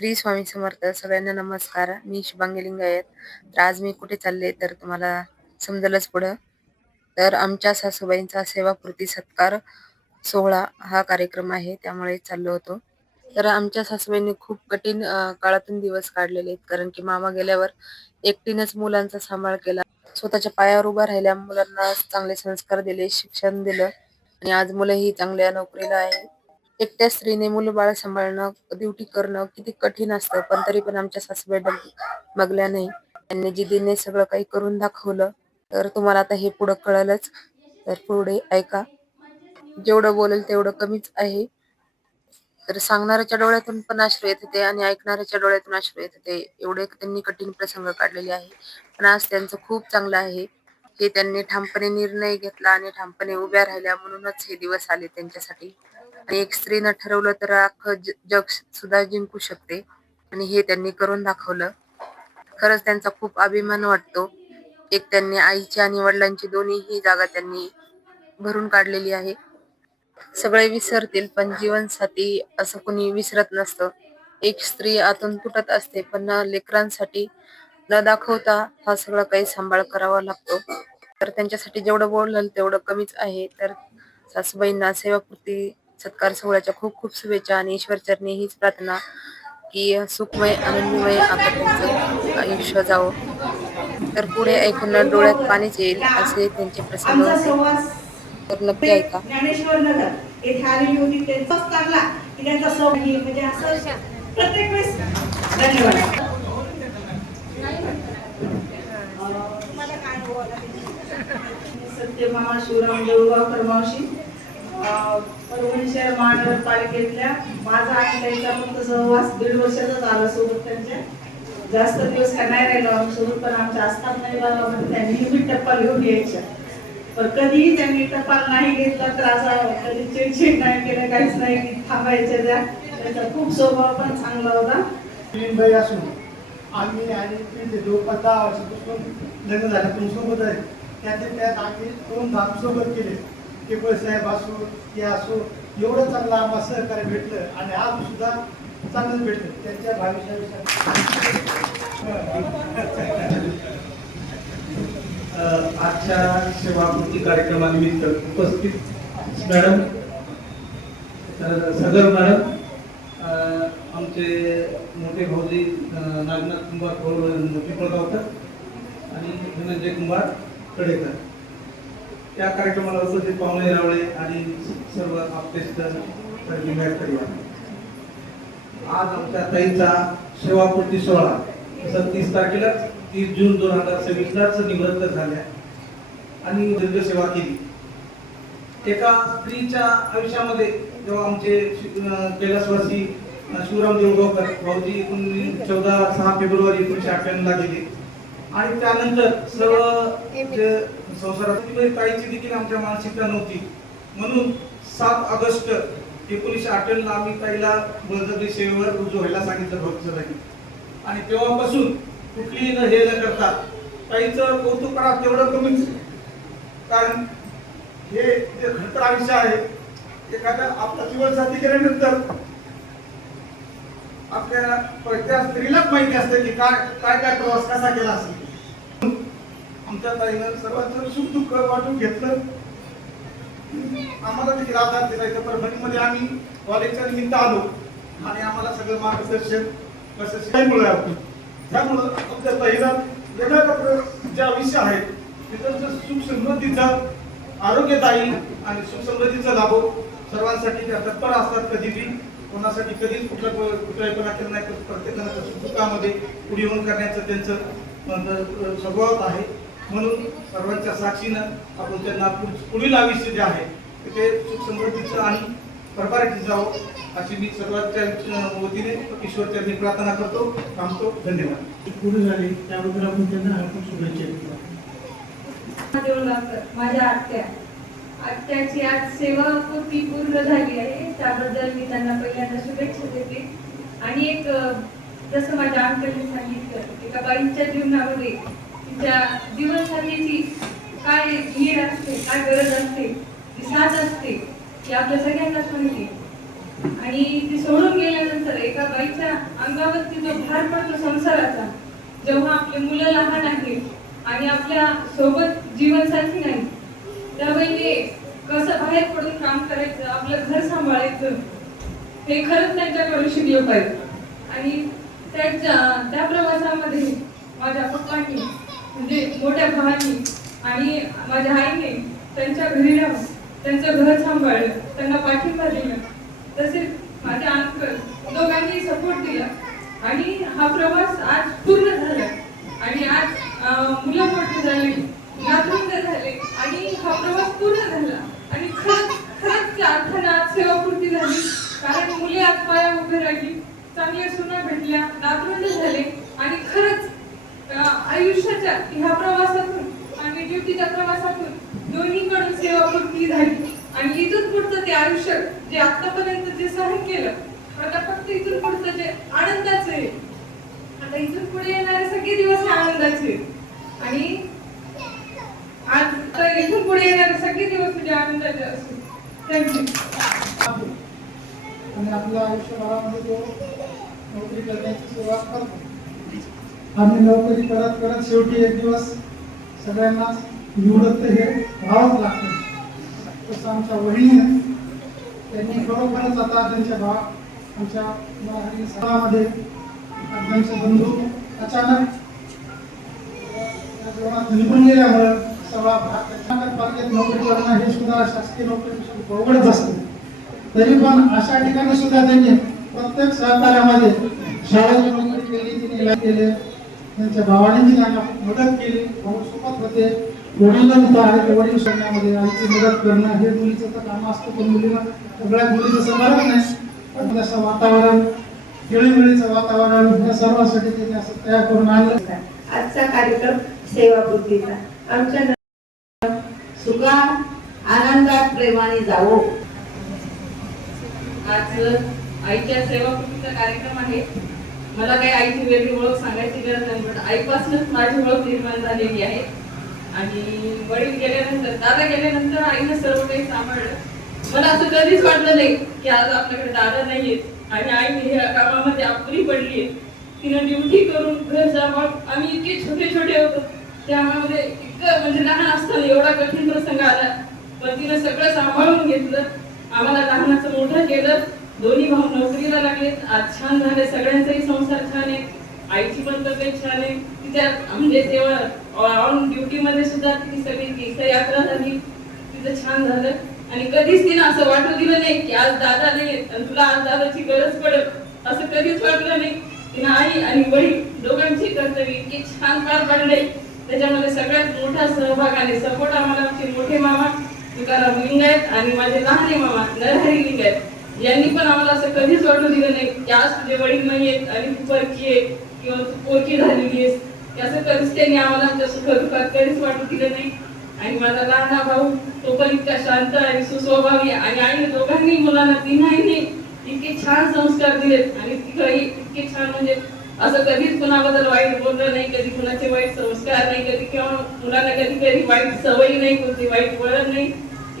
श्री स्वामी समर्थ. सगळ्यांना नमस्कार. मी शुभांगी लिंगायत. तर आज मी कुठे चालले तर तुम्हाला समजेलच पुढं. तर आमच्या सासूबाईंचा सेवापूर्ती सत्कार सोहळा हा कार्यक्रम आहे, त्यामुळे चाललो होतो. तर आमच्या सासूबाईंनी खूप कठीण काळातून दिवस काढलेले आहेत, कारण की मामा गेल्यावर एकटीनंच मुलांचा सांभाळ केला. स्वतःच्या पायावर उभा राहिल्या, मुलांना चांगले संस्कार दिले, शिक्षण दिलं आणि आज मुलंही चांगल्या नोकरीला आहे. एकट्या स्त्रीने मुलं-बाळ सांभाळणं, ड्युटी करणं किती कठीण असतं, पण तरी पण आमच्या सासूबाई डगमगल्या नाही. त्यांनी जिद्दीने सगळं काही करून दाखवलं. तर तुम्हाला आता हे पुढं कळेलच. तर पुढे ऐका. जेवढं बोलेल तेवढं कमीच आहे. तर सांगणाऱ्याच्या डोळ्यातून पण अश्रू येत होते आणि ऐकणाऱ्याच्या डोळ्यातून अश्रू येत होते. एवढे त्यांनी कठीण प्रसंग काढलेले आहे. पण आज त्यांचं खूप चांगलं आहे. हे त्यांनी ठामपणे निर्णय घेतला आणि ठामपणे उभ्या राहिल्या, म्हणूनच हे दिवस आले त्यांच्यासाठी. आणि एक स्त्रीनं ठरवलं तर अख्खं जग सुद्धा जिंकू शकते आणि हे त्यांनी करून दाखवलं. खरंच त्यांचा खूप अभिमान वाटतो. एक त्यांनी आईची आणि वडिलांची दोन्हीही जागा त्यांनी भरून काढलेली आहे. सगळे विसरतील पण जीवनसाथी असं कोणी विसरत नसतं. एक स्त्री आतून तुटत असते, पण लेकरांसाठी न दाखवता हा सगळा काही सांभाळ करावा लागतो. तर त्यांच्यासाठी जेवढं बोलाल तेवढं कमीच आहे. तर सासूबाईंना सेवापूर्ती सत्कार सोहळ्याच्या खूप खूप शुभेच्छा आणि ईश्वरचरणी हीच प्रार्थना की सुखमय आनंदमय आता त्यांचं आयुष्य जावं. तर पुढे ऐकून डोळ्यात पाणीच येईल असे त्यांचे प्रसंग आमचा होते. संवाद तर नक्की ऐका. ज्ञानेश्वर नगर येथे आलेली होती. त्यांचाच चांगला की त्यांचा सहभागी म्हणजे असं प्रत्येक वेळेस. धन्यवाद. सत्यमामा शिवराम देऊळगावकर मावशी, परभणी शहर महानगरपालिकेतल्या माझा आणि त्यांचा फक्त सहवास 1.5 वर्षाचा झाला सोबत. त्यांच्या जास्त दिवस का नाही राहिलो सोबत, पण आमच्या असतात नाही गावामध्ये त्यांनी नेहमी टप्पा घेऊन यायच्या. पण कधीही त्यांनी टपाल नाही घेतला तर असा कधी चिडचिड नाही केलं, काहीच नाही की थांबायचं द्या. त्यांचा खूप स्वभाव पण चांगला होता. बाई असून आम्ही आणि ते 10 वर्षापासून लग्न झालं तुमच्यासोबत आहे. त्यात आम्ही 2 धाम सोबत केले. केवळ साहेब असो ते असो, एवढं चांगलं आम्हाला सहकार्य भेटलं आणि आज सुद्धा चांगलं भेटलं त्यांच्या भविष्याविषयी. आजच्या सेवापूर्ती कार्यक्रमानिमित्त उपस्थित मॅडम, सदर मॅडम, आमचे मोठे भाऊजी नागनाथ कुंभार पिंपळगावकर आणि धनंजय कुंभार कडेकर, त्या कार्यक्रमाला उपस्थित पाहुणे रावळे आणि सर्व आपले आज आमच्या ताईचा सेवापूर्ती सोहळा 30 तारखेला 30 जून 2026 निवृत्त झाल्या आणि दीर्घ सेवा केली. एका स्त्रीच्या आयुष्यामध्ये जेव्हा आमचे कैलासवासी शिवराम देऊळगावकर भाऊजी 14 फेब्रुवारी 1998 ला गेले आणि त्यानंतर सर्व संसारात ताईची देखील आमच्या मानसिकता नव्हती, म्हणून 7 ऑगस्ट 1998 ला आम्ही ताईला बळजबरी सेवेवर रुजू व्हायला सांगितलं भक्तसभांनी. आणि तेव्हापासून कुठलीही न हे न करता ताईचं कौतुक करा तेवढं कमीच, कारण हे जे खडतर आयुष्य आहे, एखाद्या आपला जीवन साथी केल्यानंतर आपल्या त्या स्त्रीलाच माहिती असते की काय काय काय प्रवास कसा केला असेल. आमच्या ताईनं सर्वांचं सुख दुःख वाटून घेतलं. आम्हाला देखील आधार दिला. इथं परभणीमध्ये आम्ही कॉलेजच्या निमित्त आलो आणि आम्हाला सगळं मार्गदर्शन कसं होतं. त्यामुळं आमच्या ताईला वेगळ्या ज्या विषय आहेत तिथं सुख समृद्धीचा, आरोग्यदायी आणि सुख समृद्धीचा लाभो सर्वांसाठी त्या तत्पर असतात. कधीही कोणासाठी कधीच कुठलाही कोणा केलं नाही. प्रत्येकाला सुखदुःखामध्ये पुढे येऊन करण्याचं त्यांचं स्वभाव आहे. म्हणून सर्वांच्या साक्षीनं आपण त्यांना पुढील आयुष्य जे आहे ते सुख समृद्धीचं आणि प्रभारीचं जावं अशी मी सर्वांच्या वतीने ईश्वरचरणी प्रार्थना करतो. थांबतो. धन्यवाद. पुढे झाले त्याबद्दल आपण त्यांना शुभेच्छा. माझ्या आत्याची आज सेवापूर्ती पूर्ण झाली आहे, त्याबद्दल मी त्यांना पहिल्यांदा शुभेच्छा देते. आणि एक जसं माझ्या अंकलने सांगितलं, एका बाईंच्या जीवनामध्ये तिच्या जीवनसाथीची काय नीड असते, काय गरज असते, जी साथ असते, ती आपल्या सगळ्यांनाच माहिती. आणि ती सोडून गेल्यानंतर एका बाईच्या अंगावरती जो भार पडतो संसाराचा, जेव्हा आपले मुलं लहान आहेत आणि आपल्या सोबत जीवनसाथी नाही, त्यावेळी कसं बाहेर पडून काम करायचं, आपलं घर सांभाळायचं, हे खरंच त्यांच्याकडून शिकलं पाहिजे. आणि त्या प्रवासामध्ये माझ्या पप्पांनी म्हणजे मोठ्या भावांनी आणि माझ्या आईने त्यांच्या घरी राहून त्यांचं घर सांभाळलं, त्यांना पाठिंबा दिला. तसेच माझे अंकल दोघांनी सपोर्ट दिला आणि हा प्रवास आज पूर्ण झाला. आणि आज मुलं मोठी झाली, नातवंड झाले आणि हा प्रवास पूर्ण झाला. आणि खरंच त्या अर्थाने आज सेवापूर्ती झाली, कारण मुले आज पाया उभे राहिली, चांगल्या सुना भेटल्या, नातवंड झाले. आणि खरंच आयुष्याच्या ह्या प्रवासातून आणि ड्युटीच्या प्रवासातून दोन्हीकडून सेवापूर्ती झाली. आणि इथून पुढचं ते आयुष्य जे आतापर्यंत जे सहन केलं, आता फक्त इथून पुढचं जे आनंदाचे आहे, आता इथून पुढे येणारे सगळे दिवस हे आनंदाचे. आणि आज इथून पुढे येणारे सगळे दिवस म्हणजे आनंदाचे असतील. थँक्यू. आणि आपल्या आयुष्यभरामध्ये तो नोकरी करण्याची सुरुवात करतो. आम्ही नोकरी करत करत शेवटी एक दिवस सगळ्यांना निवडत हे व्हावंच लागतं. तसं आमच्या वहिनीने त्यांनी खरोखरच आता त्यांच्या आमच्या मराठी सणामध्ये त्यांचे बंधू अचानक जीवनात निघून गेल्यामुळं सगळा भाग पालिकेत नोकरी करणं हे सुद्धा शासकीय नोकरी अवघडच असते. तरी पण अशा ठिकाणी सुद्धा त्यांनी प्रत्येक सहकार्यामध्ये शाळेची नोकरी केली, तिने केले, त्यांच्या भावाने त्यांना मदत केली. भाऊ सोबत होते, वडील तिथं आहे, वडील सोडण्यामध्ये आईची मदत करणं हे मुलीचं तर काम असतं. पण मुलीला सगळ्या मुली तसं करत नाही. पण तसं वातावरण, खेळीमेळीचं वातावरण या सर्वांसाठी त्यांनी असं तयार करून आणलं. आजचा कार्यक्रम सेवापूर्तीचा आमच्या सुखात आनंदात प्रेमाने जावो. आज आईच्या सेवापूर्तीचा कार्यक्रम आहे. मला काही आईची वेगळी ओळख सांगायची गरज नाही, पण आईपासूनच माझी ओळख निर्माण झालेली आहे. आणि वडील गेल्यानंतर, दादा गेल्यानंतर आईनं सर्व काही सांभाळलं. मला असं कधीच वाटलं नाही की आज आपल्याकडे दादा नाहीयेत आणि आई ह्या कामामध्ये अपुरी पडलीये. तिनं ड्युटी करून घर सांभाळून आम्ही इतके छोटे छोटे होतो, त्यामुळे इतकं म्हणजे लहान असताना एवढा कठीण प्रसंग आला, पण तिनं सगळं सांभाळून घेतलं, आम्हाला लहानाचं मोठं केलं. दोन्ही भाऊ नोकरीला लागलेत, आज छान झाले, सगळ्यांचाही संसार छान आहे. आईची पण तब्येत छान आहे. तिच्या म्हणजे तेव्हा ऑन ड्युटी मध्ये सुद्धा ती सगळी तीर्थयात्रा झाली, तिचं छान झालं. आणि कधीच तिनं असं वाटू दिलं नाही की आज दादा नाहीयेत आणि तुला आज दादाची गरज पडेल, असं कधीच वाटलं नाही. तिनं आई आणि वडील दोघांची कर्तव्य इतके छान पार पाडले. त्याच्यामध्ये सगळ्यात मोठा सहभाग आणि सपोर्ट आम्हाला आमचे मोठे मामा तुकाराम लिंगायत आणि माझे लहाने मामा नरहरी लिंगायत यांनी पण आम्हाला असं कधीच वाटू दिलं नाही की आज तुझे वडील नाहीयेत आणि तू परकी आहे किंवा तू पोरकी झालेली आहेस. असं कधीच त्यांनी आम्हाला आमच्या सुखदुःखात कधीच वाटू दिलं नाही. आणि माझा लहान भाऊ तो पण इतका शांत आणि सुस्वभावी, आणि आईने दोघांनी मुलांना तिन्हांनी इतके छान संस्कार दिलेत आणि तिघही इतके छान, म्हणजे असं कधीच कुणाबद्दल वाईट बोललं नाही, कधी कुणाचे वाईट संस्कार नाही, कधी किंवा मुलांना कधी वाईट सवयी नाही, कोणती वाईट वळण नाही,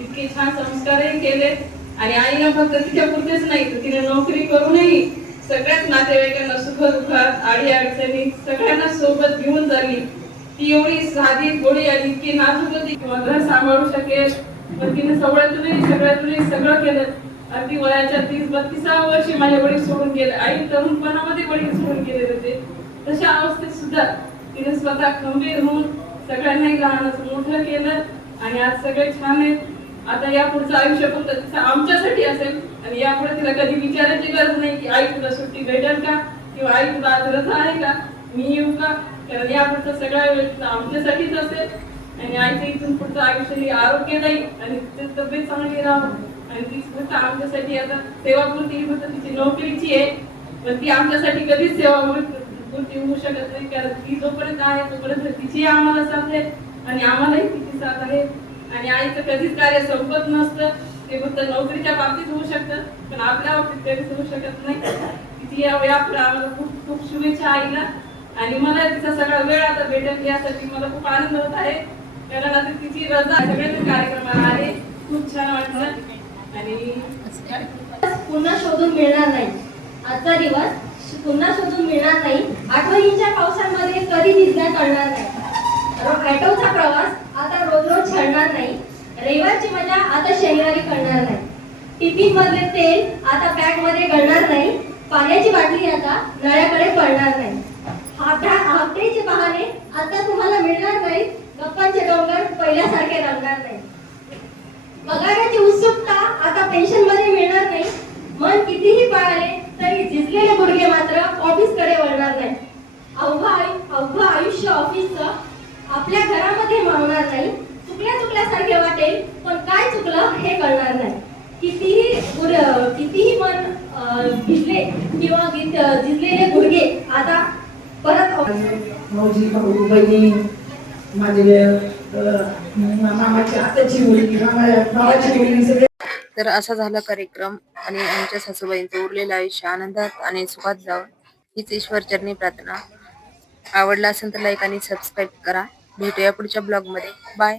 इतके छान संस्कारही केले. आणि आईनं फक्त तिच्या पुरतेच नाही तर तिने नोकरी करूनही सगळ्याच नातेवाईकांना सुख दुःखात आडी अडचणी सगळ्यांना सोबत घेऊन चालली. ती एवढी साधी गोडी आणि इतकी नाजूक होती किंवा घर सांभाळू शकेल, पण तिने सगळ्यातूनही सगळं केलं. अगदी वयाच्या 30-32 वर्षी माझे वडील सोडून गेले, आई तरुणपणामध्ये वडील सोडून गेले होते. तशा अवस्थेत सुद्धा तिने स्वतः खंबीर होऊन सगळ्यांनाही लहानाचं मोठं केलं आणि आज सगळे छान आहेत. आता या पुढचं आयुष्य फक्त आमच्यासाठी असेल आणि यापुढे तिला कधी विचारायची गरज नाही की आई तुला सुट्टी भेटेल का किंवा आई तुला आज रजा आहे का, मी येऊ का, कारण या पुढचा सगळा वेळ आमच्यासाठीच असेल. आणि आईचं इथून पुढचं आयुष्य हे आरोग्यदायी आणि तिची तब्येत चांगली राहावं. आणि ती फक्त आमच्यासाठी आता सेवापूर्ती फक्त तिची नोकरीची आहे, पण ती आमच्यासाठी कधीच सेवापूर्ती होऊ शकत नाही, कारण ती जोपर्यंत आहे तोपर्यंत तिची आम्हाला साथ आहे आणि आम्हालाही तिची साथ आहे. आणि आईचं कधीच कार्य संपत नसतं, ते फक्त नोकरीच्या बाबतीत होऊ शकतं, पण आपल्या बाबतीत कधीच होऊ शकत नाही. तिची यापुढे आम्हाला खूप खूप शुभेच्छा आईला. आणि मला तिचा सगळा वेळ आता भेटेल यासाठी मला खूप आनंद होत आहे, कारण आता तिची रजा सगळ्याच कार्यक्रमाला आहे. खूप छान वाटलं. आणि पुन्हा शोधून मिळणार नाही. आजचा दिवस पुन्हा शोधून मिळणार नाही. आठवणींच्या पावसामध्ये कधी भिजण्यात अडणार नाही. ऑटोचा प्रवास आता रोज रोज छळणार नाही. रविवारची मजा आता शनिवारी करणार नाही. टिफिन मधले तेल आता बॅग मध्ये गळणार नाही. पाण्याची बाटली आता नळ्याकडे पडणार नाही. हाफडेचे बहाणे आता तुम्हाला मिळणार नाही. गप्पांचे डोंगर पहिल्यासारखे रंगणार नाही. पगाराची उत्सुकता आता पेन्शन मध्ये मिळणार नाही. मन कितीही पाळले तरी झिजलेले गुडघे मात्र ऑफिसकडे वळणार नाही. अवघं आयुष्य ऑफिसचं आपल्या घरामध्ये मावणार नाही. चुकल्यासारखे वाटेल पण काय चुकलं हे कळणार नाही. कितीही मन भिजले किंवा झिजलेले गुडघे आता परत भाऊजी भाऊ बहिणी माझे मामाची आत्याची मुलगी भावाची मुलगी सगळे. तर असा झाला कार्यक्रम आणि आमच्या सासूबाईंचं उरलेलं आयुष्य आनंदात आणि सुखात जावं हीच ईश्वरचरणी प्रार्थना. आवडला असेल तर लाईक आणि सबस्क्राईब करा. भेटूया पुढच्या ब्लॉगमध्ये. बाय.